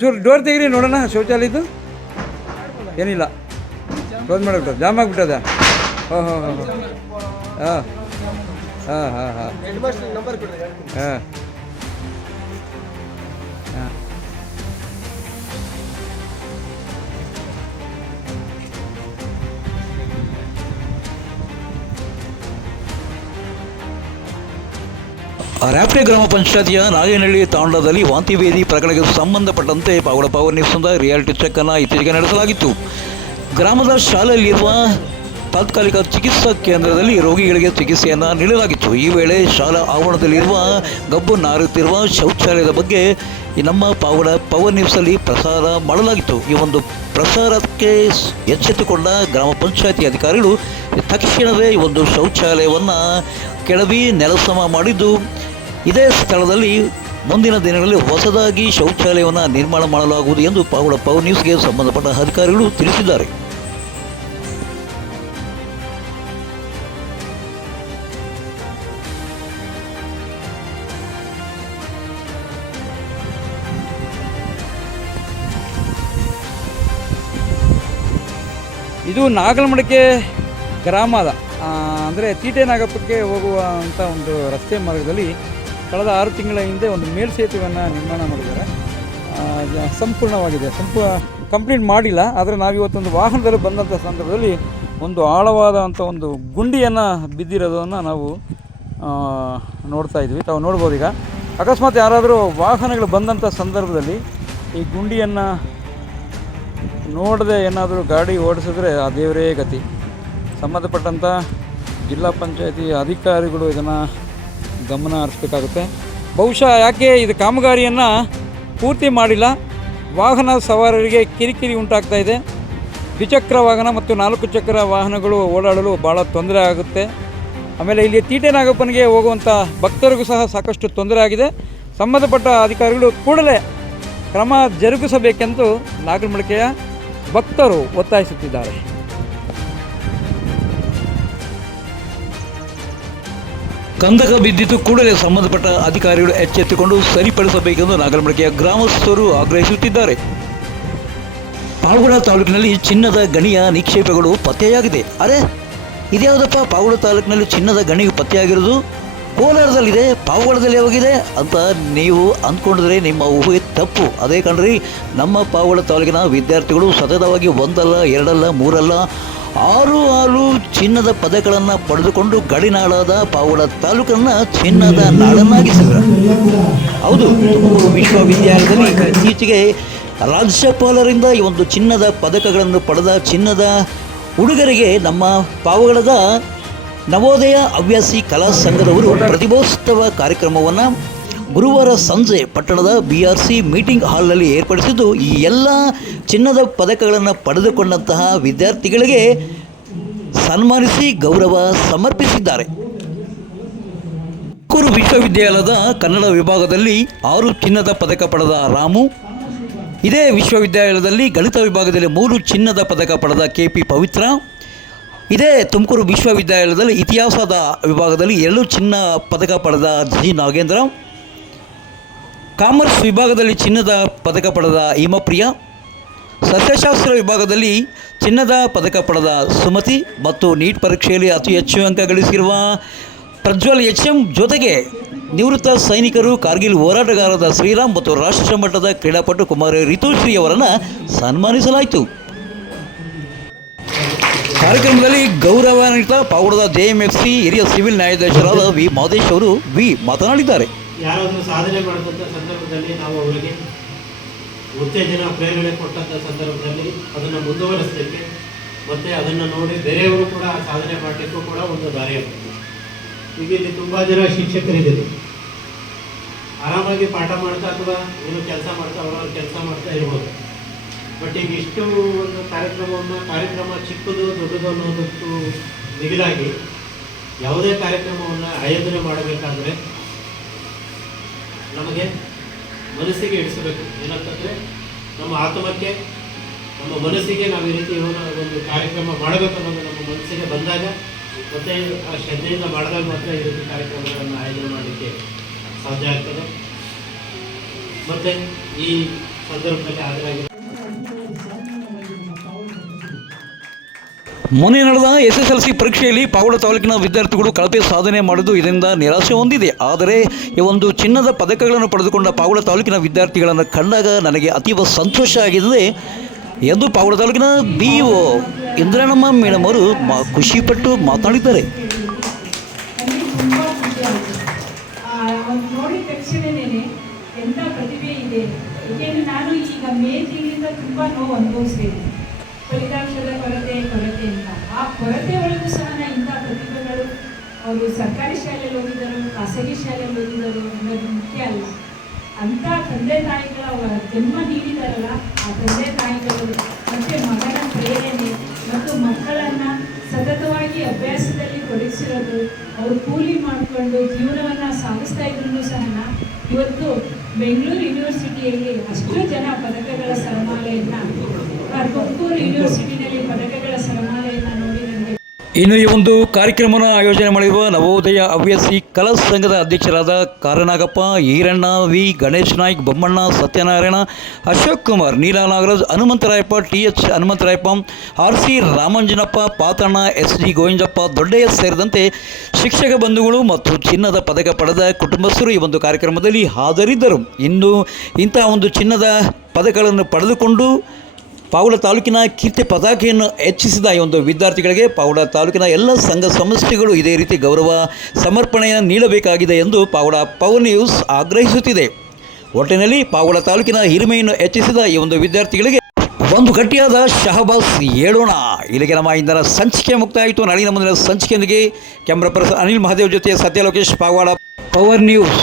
ಚೂರು ಡೋರ್ ತೆಗೀರಿ ನೋಡೋಣ ಶೌಚಾಲಯದ್ದು. ಏನಿಲ್ಲ, ಕ್ಲೋಸ್ ಮಾಡಿಬಿಟ್ಟು ಜಾಮ್ ಆಗಿಬಿಟ್ಟದ. ಹಾಂ ಹಾಂ ಹಾಂ ಹಾಂ ಹಾಂ ಹಾಂ ಹಾಂ ಹಾಂ ಹಾಂ. ರಾಪ್ಟೆ ಗ್ರಾಮ ಪಂಚಾಯತಿಯ ನಾಗೇನಹಳ್ಳಿ ತಾಂಡದಲ್ಲಿ ವಾಂತಿಭೇದಿ ಪ್ರಕರಣಕ್ಕೆ ಸಂಬಂಧಪಟ್ಟಂತೆ ಪಾವಗಡ ಪವರ್ ನ್ಯೂಸ್ನಿಂದ ರಿಯಾಲಿಟಿ ಚೆಕ್ ಅನ್ನು ಇತ್ತೀಚೆಗೆ ನಡೆಸಲಾಗಿತ್ತು. ಗ್ರಾಮದ ಶಾಲೆಯಲ್ಲಿರುವ ತಾತ್ಕಾಲಿಕ ಚಿಕಿತ್ಸಾ ಕೇಂದ್ರದಲ್ಲಿ ರೋಗಿಗಳಿಗೆ ಚಿಕಿತ್ಸೆಯನ್ನು ನೀಡಲಾಗಿತ್ತು. ಈ ವೇಳೆ ಶಾಲಾ ಆವರಣದಲ್ಲಿರುವ ಗಬ್ಬು ನಾರುತ್ತಿರುವ ಶೌಚಾಲಯದ ಬಗ್ಗೆ ನಮ್ಮ ಪಾವಗಡ ಪವರ್ ನ್ಯೂಸಲ್ಲಿ ಪ್ರಸಾರ ಮಾಡಲಾಗಿತ್ತು. ಈ ಒಂದು ಪ್ರಸಾರಕ್ಕೆ ಎಚ್ಚೆತ್ತುಕೊಂಡ ಗ್ರಾಮ ಪಂಚಾಯತಿ ಅಧಿಕಾರಿಗಳು ತಕ್ಷಣವೇ ಈ ಒಂದು ಶೌಚಾಲಯವನ್ನು ಕೆಡವಿ ನೆಲಸಮ ಮಾಡಿದ್ದು, ಇದೇ ಸ್ಥಳದಲ್ಲಿ ಮುಂದಿನ ದಿನಗಳಲ್ಲಿ ಹೊಸದಾಗಿ ಶೌಚಾಲಯವನ್ನು ನಿರ್ಮಾಣ ಮಾಡಲಾಗುವುದು ಎಂದು ಪಾವಗಡ ಪವರ್ ನ್ಯೂಸ್ಗೆ ಸಂಬಂಧಪಟ್ಟ ಅಧಿಕಾರಿಗಳು ತಿಳಿಸಿದ್ದಾರೆ. ಇದು ನಾಗಲಮಡಿಕೆ ಗ್ರಾಮದ ಅಂದರೆ ತೀಟೆ ನಾಗಪ್ಪಕ್ಕೆ ಹೋಗುವಂಥ ಒಂದು ರಸ್ತೆ ಮಾರ್ಗದಲ್ಲಿ ಕಳೆದ 6 ತಿಂಗಳ ಹಿಂದೆ ಒಂದು ಮೇಲ್ಸೇತುವೆಯನ್ನು ನಿರ್ಮಾಣ ಮಾಡಿದ್ದಾರೆ. ಸಂಪೂರ್ಣವಾಗಿದೆ, ಕಂಪ್ಲೀಟ್ ಮಾಡಿಲ್ಲ. ಆದರೆ ನಾವಿವತ್ತೊಂದು ವಾಹನದಲ್ಲಿ ಬಂದಂಥ ಸಂದರ್ಭದಲ್ಲಿ ಒಂದು ಆಳವಾದಂಥ ಒಂದು ಗುಂಡಿಯನ್ನು ಬಿದ್ದಿರೋದನ್ನು ನಾವು ನೋಡ್ತಾ ಇದ್ವಿ. ತಾವು ನೋಡ್ಬೋದು. ಈಗ ಅಕಸ್ಮಾತ್ ಯಾರಾದರೂ ವಾಹನಗಳು ಬಂದಂಥ ಸಂದರ್ಭದಲ್ಲಿ ಈ ಗುಂಡಿಯನ್ನು ನೋಡದೆ ಏನಾದರೂ ಗಾಡಿ ಓಡಿಸಿದ್ರೆ ಆ ದೇವರೇ ಗತಿ. ಸಂಬಂಧಪಟ್ಟಂಥ ಜಿಲ್ಲಾ ಪಂಚಾಯತಿ ಅಧಿಕಾರಿಗಳು ಇದನ್ನು ಗಮನ ಹರಿಸಬೇಕಾಗುತ್ತೆ. ಬಹುಶಃ ಯಾಕೆ ಇದು ಕಾಮಗಾರಿಯನ್ನು ಪೂರ್ತಿ ಮಾಡಿಲ್ಲ, ವಾಹನ ಸವಾರರಿಗೆ ಕಿರಿಕಿರಿ ಉಂಟಾಗ್ತಾ ಇದೆ. ದ್ವಿಚಕ್ರ ವಾಹನ ಮತ್ತು 4 ಚಕ್ರ ವಾಹನಗಳು ಓಡಾಡಲು ಭಾಳ ತೊಂದರೆ ಆಗುತ್ತೆ. ಆಮೇಲೆ ಇಲ್ಲಿ ತೀಟೆ ನಾಗಪ್ಪನಿಗೆ ಹೋಗುವಂಥ ಭಕ್ತರಿಗೂ ಸಹ ಸಾಕಷ್ಟು ತೊಂದರೆ ಆಗಿದೆ. ಸಂಬಂಧಪಟ್ಟ ಅಧಿಕಾರಿಗಳು ಕೂಡಲೇ ಕ್ರಮ ಜರುಗಿಸಬೇಕೆಂದು ನಾಗಲಮಡಿಕೆಯ ಭಕ್ತರು ಒತ್ತಾಯಿಸುತ್ತಿದ್ದಾರೆ. ಕಂದಕ ಬಿದ್ದಿದ್ದು ಕೂಡಲೇ ಸಂಬಂಧಪಟ್ಟ ಅಧಿಕಾರಿಗಳು ಎಚ್ಚೆತ್ತುಕೊಂಡು ಸರಿಪಡಿಸಬೇಕೆಂದು ನಾಗಲಮಡಿಕೆಯ ಗ್ರಾಮಸ್ಥರು ಆಗ್ರಹಿಸುತ್ತಿದ್ದಾರೆ. ಪಾವಗಡ ತಾಲೂಕಿನಲ್ಲಿ ಚಿನ್ನದ ಗಣಿಯ ನಿಕ್ಷೇಪಗಳು ಪತ್ತೆಯಾಗಿದೆ. ಅರೆ, ಇದ್ಯಾವುದಪ್ಪ ಪಾವಗಡ ತಾಲೂಕಿನಲ್ಲಿ ಚಿನ್ನದ ಗಣಿಯು ಪತ್ತೆಯಾಗಿರೋದು? ಕೋಲಾರದಲ್ಲಿದೆ, ಪಾವಗಡದಲ್ಲಿ ಹೋಗಿದೆ ಅಂತ ನೀವು ಅಂದ್ಕೊಂಡಿದ್ರೆ ನಿಮ್ಮ ಊಹೆ ತಪ್ಪು. ಅದೇ ಕಣ್ರಿ, ನಮ್ಮ ಪಾವಗಡ ತಾಲೂಕಿನ ವಿದ್ಯಾರ್ಥಿಗಳು ಸತತವಾಗಿ 1 ಅಲ್ಲ 2 ಅಲ್ಲ 3 ಅಲ್ಲ 6 ಚಿನ್ನದ ಪದಕಗಳನ್ನು ಪಡೆದುಕೊಂಡು ಗಡಿನಾಡಾದ ಪಾವಗಡ ತಾಲೂಕನ್ನು ಚಿನ್ನದ ನಾಡನ್ನಾಗಿಸಿದರು. ಹೌದು, ತುಮಕೂರು ವಿಶ್ವವಿದ್ಯಾಲಯದಲ್ಲಿ ಇತ್ತೀಚೆಗೆ ರಾಜ್ಯಪಾಲರಿಂದ ಈ ಒಂದು ಚಿನ್ನದ ಪದಕಗಳನ್ನು ಪಡೆದ ಚಿನ್ನದ ಹುಡುಗರಿಗೆ ನಮ್ಮ ಪಾವಗಡದ ನವೋದಯ ಹವ್ಯಾಸಿ ಕಲಾ ಸಂಘದವರು ಪ್ರತಿಭೋತ್ಸವ ಕಾರ್ಯಕ್ರಮವನ್ನು ಗುರುವಾರ ಸಂಜೆ ಪಟ್ಟಣದ BRC ಮೀಟಿಂಗ್ ಹಾಲ್ನಲ್ಲಿ ಏರ್ಪಡಿಸಿದ್ದು, ಈ ಎಲ್ಲ ಚಿನ್ನದ ಪದಕಗಳನ್ನು ಪಡೆದುಕೊಂಡಂತಹ ವಿದ್ಯಾರ್ಥಿಗಳಿಗೆ ಸನ್ಮಾನಿಸಿ ಗೌರವ ಸಮರ್ಪಿಸಿದ್ದಾರೆ. ತುಮಕೂರು ವಿಶ್ವವಿದ್ಯಾಲಯದ ಕನ್ನಡ ವಿಭಾಗದಲ್ಲಿ 6 ಚಿನ್ನದ ಪದಕ ಪಡೆದ ರಾಮು, ಇದೇ ವಿಶ್ವವಿದ್ಯಾಲಯದಲ್ಲಿ ಗಣಿತ ವಿಭಾಗದಲ್ಲಿ 3 ಚಿನ್ನದ ಪದಕ ಪಡೆದ KP ಪವಿತ್ರ, ಇದೇ ತುಮಕೂರು ವಿಶ್ವವಿದ್ಯಾಲಯದಲ್ಲಿ ಇತಿಹಾಸದ ವಿಭಾಗದಲ್ಲಿ 2 ಚಿನ್ನ ಪದಕ ಪಡೆದ G ನಾಗೇಂದ್ರ, ಕಾಮರ್ಸ್ ವಿಭಾಗದಲ್ಲಿ ಚಿನ್ನದ ಪದಕ ಪಡೆದ ಹಿಮಪ್ರಿಯ, ಸಸ್ಯಶಾಸ್ತ್ರ ವಿಭಾಗದಲ್ಲಿ ಚಿನ್ನದ ಪದಕ ಪಡೆದ ಸುಮತಿ ಮತ್ತು ನೀಟ್ ಪರೀಕ್ಷೆಯಲ್ಲಿ ಅತಿ ಹೆಚ್ಚು ಅಂಕ ಗಳಿಸಿರುವ ಪ್ರಜ್ವಲ್ HM ಜೊತೆಗೆ ನಿವೃತ್ತ ಸೈನಿಕರು, ಕಾರ್ಗಿಲ್ ಹೋರಾಟಗಾರರಾದ ಶ್ರೀರಾಮ್ ಮತ್ತು ರಾಷ್ಟ್ರ ಮಟ್ಟದ ಕ್ರೀಡಾಪಟು ಕುಮಾರಿ ರಿತುಶ್ರೀ ಅವರನ್ನು ಸನ್ಮಾನಿಸಲಾಯಿತು. ಕಾರ್ಯಕ್ರಮದಲ್ಲಿ ಗೌರವಾನ್ವಿತ ಪಾವಗಡದ JMFC ಹಿರಿಯ ಸಿವಿಲ್ ನ್ಯಾಯಾಧೀಶರಾದ V ಮಾದೇಶ್ ಅವರು ಮಾತನಾಡಿದ್ದಾರೆ. ಯಾರಾದರೂ ಸಾಧನೆ ಮಾಡಿದಂಥ ಸಂದರ್ಭದಲ್ಲಿ ನಾವು ಅವರಿಗೆ ಉತ್ತೇಜನ ಪ್ರೇರಣೆ ಕೊಟ್ಟಂಥ ಸಂದರ್ಭದಲ್ಲಿ ಅದನ್ನು ಮುಂದುವರಿಸಲಿಕ್ಕೆ ಮತ್ತು ಅದನ್ನು ನೋಡಿ ಬೇರೆಯವರು ಕೂಡ ಸಾಧನೆ ಮಾಡಲಿಕ್ಕೂ ಕೂಡ ಒಂದು ದಾರಿಯಾಗ್ತದೆ. ಈಗ ಇಲ್ಲಿ ತುಂಬ ಜನ ಶಿಕ್ಷಕರಿದ್ದಾರೆ, ಆರಾಮಾಗಿ ಪಾಠ ಮಾಡ್ತಾ ಅಥವಾ ಏನು ಕೆಲಸ ಮಾಡ್ತಾ ಅವರವ್ರ ಕೆಲಸ ಮಾಡ್ತಾ ಇರ್ಬೋದು. ಬಟ್ ಈಗ ಇಷ್ಟು ಒಂದು ಕಾರ್ಯಕ್ರಮ ಚಿಕ್ಕದು ದೊಡ್ಡದು ಅನ್ನೋದಕ್ಕೂ ಮಿಗಿಲಾಗಿ ಯಾವುದೇ ಕಾರ್ಯಕ್ರಮವನ್ನು ಆಯೋಜನೆ ಮಾಡಬೇಕಾದ್ರೆ ನಮಗೆ ಮನಸ್ಸಿಗೆ ಇಡಿಸಬೇಕು. ಏನಂತಂದರೆ ನಮ್ಮ ಆತ್ಮಕ್ಕೆ, ನಮ್ಮ ಮನಸ್ಸಿಗೆ ನಾವು ಈ ರೀತಿ ಒಂದು ಕಾರ್ಯಕ್ರಮ ಮಾಡಬೇಕು ಅನ್ನೋದು ನಮ್ಮ ಮನಸ್ಸಿಗೆ ಬಂದಾಗ ಮತ್ತು ಆ ಶ್ರದ್ಧೆಯಿಂದ ಮಾಡಿದಾಗ ಮಾತ್ರ ಈ ರೀತಿ ಕಾರ್ಯಕ್ರಮಗಳನ್ನು ಆಯೋಜನೆ ಮಾಡಲಿಕ್ಕೆ ಸಾಧ್ಯ ಆಗ್ತದೆ. ಮತ್ತು ಈ ಸಂದರ್ಭದಲ್ಲಿ ಹಾಜರಾಗಿದ್ದಾರೆ. ಮೊನ್ನೆ ನಡೆದ SSLC ಪರೀಕ್ಷೆಯಲ್ಲಿ ಪಾವಗಡ ತಾಲೂಕಿನ ವಿದ್ಯಾರ್ಥಿಗಳು ಕಳಪೆ ಸಾಧನೆ ಮಾಡಿದ್ದು ಇದರಿಂದ ನಿರಾಶೆ ಹೊಂದಿದೆ. ಆದರೆ ಈ ಒಂದು ಚಿನ್ನದ ಪದಕಗಳನ್ನು ಪಡೆದುಕೊಂಡ ಪಾವಗಡ ತಾಲೂಕಿನ ವಿದ್ಯಾರ್ಥಿಗಳನ್ನು ಕಂಡಾಗ ನನಗೆ ಅತೀವ ಸಂತೋಷ ಆಗಿದೆ ಎಂದು ಪಾವಗಡ ತಾಲೂಕಿನ BO ಇಂದ್ರನಮ್ಮ ಮೇಡಮ್ ಅವರು ಖುಷಿಪಟ್ಟು ಮಾತನಾಡಿದ್ದಾರೆ. ನೋಡಿದ ತಕ್ಷಣನೇ ಎಂಥ ಪ್ರತಿಭೆ ಇದೆ. ಏಕೆಂದರೆ ನಾನು ಈಗ ಮೇ ತಿಂಗಳಿಂದ ತುಂಬ ನೋವು ಅನುಭವಿಸಿದ್ದೇನೆ. ಫಲಿತಾಂಶದ ಕೊರತೆ ಅಂತ ಆ ಕೊರತೆ ಒಳಗೂ ಸಹ ಇಂಥ ಪ್ರತಿಭೆಗಳು ಅವರು ಸರ್ಕಾರಿ ಶಾಲೆಯಲ್ಲಿ ಓದಿದರು, ಖಾಸಗಿ ಶಾಲೆಯಲ್ಲಿ ಓದಿದರು ಅನ್ನೋದು ಮುಖ್ಯ ಅಲ್ಲ. ಅಂಥ ತಂದೆ ತಾಯಿಗಳ ಜನ್ಮ ನೀಡಿದಾರಲ್ಲ, ಆ ತಂದೆ ತಾಯಿಗಳು ಮತ್ತು ಮಗನ ಪ್ರೇರಣೆ ಮತ್ತು ಮಕ್ಕಳನ್ನು ಸತತವಾಗಿ ಅಭ್ಯಾಸದಲ್ಲಿ ತೊಡಗಿಸಿರೋದು, ಅವರು ಕೂಲಿ ಮಾಡಿಕೊಂಡು ಜೀವನವನ್ನು ಸಾಗಿಸ್ತಾ ಇದ್ರು ಸಹ ಇವತ್ತು ಬೆಂಗಳೂರು ಯೂನಿವರ್ಸಿಟಿಯಲ್ಲಿ ಅಷ್ಟು ಜನ ಪದಕಗಳ ಸರಮಾಲೆಯನ್ನು, ತುಮಕೂರು ಯೂನಿವರ್ಸಿಟಿನಲ್ಲಿ ಪದಕಗಳ ಸರಮಾಲೆಯನ್ನು ನೋಡಿ ನನಗೆ. ಇನ್ನು ಈ ಒಂದು ಕಾರ್ಯಕ್ರಮವನ್ನು ಆಯೋಜನೆ ಮಾಡಿರುವ ನವೋದಯ ಹವ್ಯಾಸಿ ಕಲಾ ಸಂಘದ ಅಧ್ಯಕ್ಷರಾದ Karanagappa, Eeranna, V Ganesh Nayak, Bommanna, Satyanarayana, Ashok Kumar, Neela Nagaraj, Hanumantharayappa, TH Hanumantharayappa, RC Ramanjanappa, Pathanna, SG Govindappa, Doddaiah ಸೇರಿದಂತೆ ಶಿಕ್ಷಕ ಬಂಧುಗಳು ಮತ್ತು ಚಿನ್ನದ ಪದಕ ಪಡೆದ ಕುಟುಂಬಸ್ಥರು ಈ ಒಂದು ಕಾರ್ಯಕ್ರಮದಲ್ಲಿ ಹಾಜರಿದ್ದರು. ಇನ್ನು ಇಂತಹ ಒಂದು ಚಿನ್ನದ ಪದಕಗಳನ್ನು ಪಡೆದುಕೊಂಡು ಪಾವಗಡ ತಾಲೂಕಿನ ಕೀರ್ತಿ ಪತಾಕೆಯನ್ನು ಹೆಚ್ಚಿಸಿದ ಈ ಒಂದು ವಿದ್ಯಾರ್ಥಿಗಳಿಗೆ ಪಾವಗಡ ತಾಲೂಕಿನ ಎಲ್ಲ ಸಂಘ ಸಂಸ್ಥೆಗಳು ಇದೇ ರೀತಿ ಗೌರವ ಸಮರ್ಪಣೆಯನ್ನು ನೀಡಬೇಕಾಗಿದೆ ಎಂದು ಪಾವಗಡ ಪವರ್ ನ್ಯೂಸ್ ಆಗ್ರಹಿಸುತ್ತಿದೆ. ಒಟ್ಟಿನಲ್ಲಿ ಪಾವಗಡ ತಾಲೂಕಿನ ಹಿರಿಮೆಯನ್ನು ಹೆಚ್ಚಿಸಿದ ಈ ಒಂದು ವಿದ್ಯಾರ್ಥಿಗಳಿಗೆ ಒಂದು ಗಟ್ಟಿಯಾದ ಶಹಬಾಸ್ ಹೇಳೋಣ. ಇಲ್ಲಿಗೆ ನಮ್ಮ ಇಂದಿನ ಸಂಚಿಕೆ ಮುಕ್ತಾಯ ಆಯಿತು. ನಾಳಿನ ಮುಂದಿನ ಸಂಚಿಕೆಯೊಂದಿಗೆ ಕ್ಯಾಮ್ರಾ ಪರ್ಸನ್ ಅನಿಲ್ ಮಹಾದೇವ್ ಜೊತೆ ಸತ್ಯ ಲೋಕೇಶ್, ಪಾವಗಡ ಪವರ್ ನ್ಯೂಸ್.